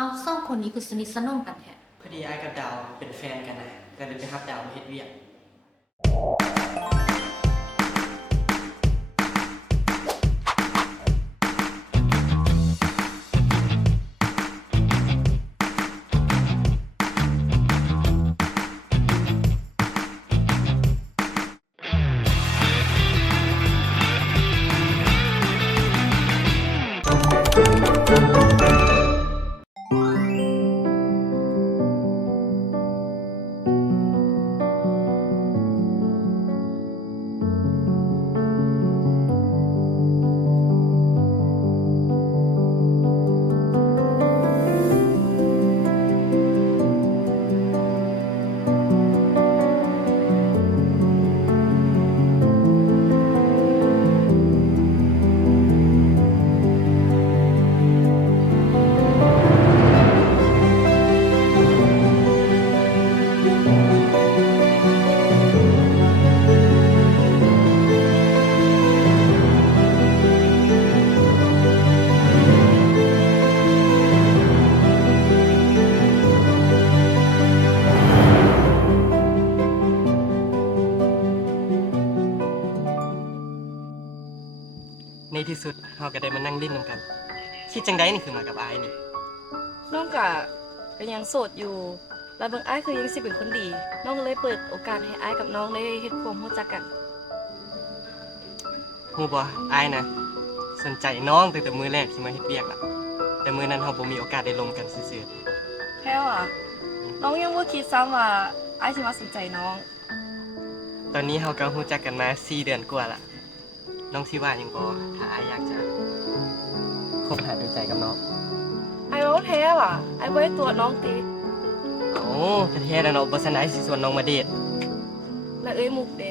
เอาสองคนนี้คือสนิทสนมกันแท้ พอดีไอ้กับดาวเป็นแฟนกันนะก็เลยไปรับดาวมาเฮ็ดเวียกในที่สุดเราก็ได้มานั่งเล่นกันคิดจังไดนี่คือมากับไอ้นี่น้องก็ยังโสดอยู่แล้วเบิ่งอ้ายคือยังสิเป็นคนดีน้องก็เลยเปิดโอกาสให้อ้ายกับน้องได้เฮ็ดความรู้จักกันฮู้บ่ไอ้นะสนใจน้องตั้งแต่มื้อแรกที่มาเฮ็ดเวียกแล้วแต่มื้อนั้นเราบ่มีโอกาสได้ลงกันซื่อแพ้วอ่ะน้องยังบ่คิดซ้ำว่าอ้ายสิมาสนใจน้องๆตอนนี้เราก็รู้จักกันมา4เดือนกว่าละน้องสิว่าหยังบ่ถ้าไอ้อยากจะคบหาดูใจกับน้องอ้ายว่าแท้ว่ะอ้ายบ่ได้ตัวน้องติเอ้าแท้ๆแล้วเนาะบ่ซันไอ้สิชวนน้องมาเดทแล้วเอ้ยมุกเด้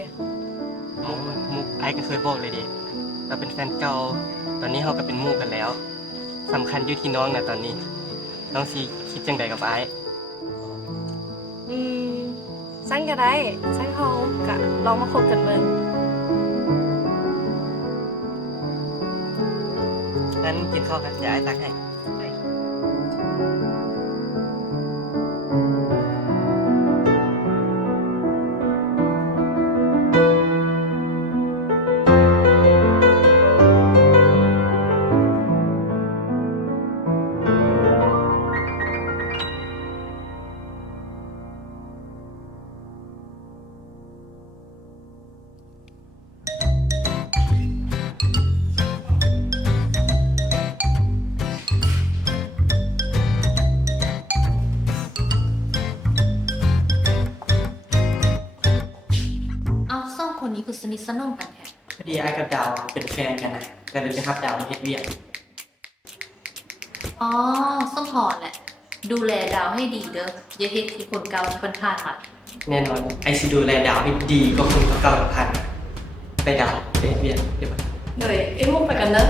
มุกไอ้ก็เคยบอกเลยดิเราเป็นแฟนเก่าตอนนี้เราก็เป็นหมู่กันแล้วสำคัญอยู่ที่น้องนะตอนนี้น้องสิคิดจังใดกับไอ้อืมซั่นก็ได้ซั่นเฮาก็ลองมาคบกันเบิ่งงั้นกินข้าวกันเดี๋ยวไอ้ตักให้เอาสองคนนี้คือสนิทสนมกันแท้ พอดีไอ้กับดาวเป็นแฟนกันนะก็เลยไปรับดาวมาเฮ็ดเวียกอ๋อส้มพรแหละ ดูแลดาวให้ดีเด้ออย่าเฮ็ดที่คนเก่าที่เพิ่นผ่านมา แน่นอนไอ้สิดูแลดาวให้ดีก็คนเก่าๆพันไปดาวไปเฮ็ดเวียกเดี๋ยว เด้อเอ้ยมุกไปกันเด้อ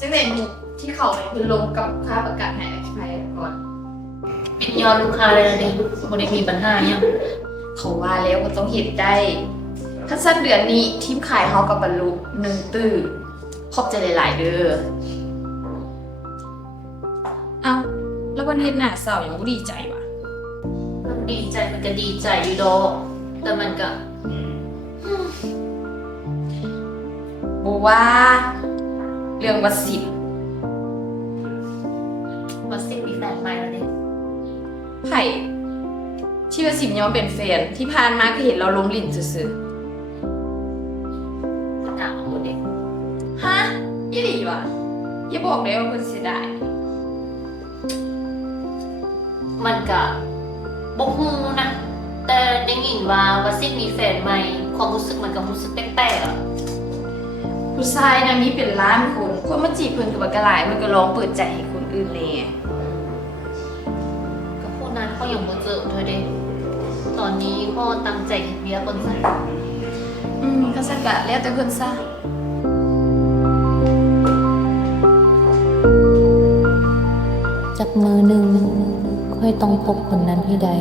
จังได๋หมุกที่เขาไปคือลงกับค่าประกาศให้อธิบายก่อน เป็นยอดลูกค้าเลยนะนี่บ่ได้มีปัญหาหยัง เขาว่าแล้วก็ต้องเฮ็ดได้ถ้าสั้นเดือนนี้ทีมขายเฮากับบรรลุ1ตื้อขอบใจหลายๆเด้อเอ้าแล้ววันเฮ็ดหน้าเศร้ายังบ่ดีใจวะ มันดีใจมันก็ดีใจอยู่ดอก แต่มันก็ บ่ว่าเรื่องวัดสิบ ว่าสิมีแฟนใหม่แล้วเด้ ไผที่ว่าสิบยังมาเป็นแฟนที่ผ่านมาก็เห็นเราลงลิ้นซื่อ ก็ถามเอาเด็ก ๆฮะอีหลีวะอย่าบอกเลยว่าเพิ่นเสียดาย มันก็บ่ฮู้นะ แต่ได้ยินว่าสิมีแฟนใหม่ ความรู้สึกมันก็รู้สึกแปลกๆอ่ะ ผู้ชายนะมีเป็นล้านคนมาจีบเพิ่นก็บ่กระหลายมันก็ลองเปิดใจให้คนอื่นแน่ กับพวกนั้นเขายังบ่เจอเธอเด้ตอนนี้พ่อตั้งใจเฮ็ดเวียกเพิ่นซะ ก็สักกะแล้วแต่เพิ่นซะ จับมือหนึ่งค่อยต้องพบคนนั้นให้ได้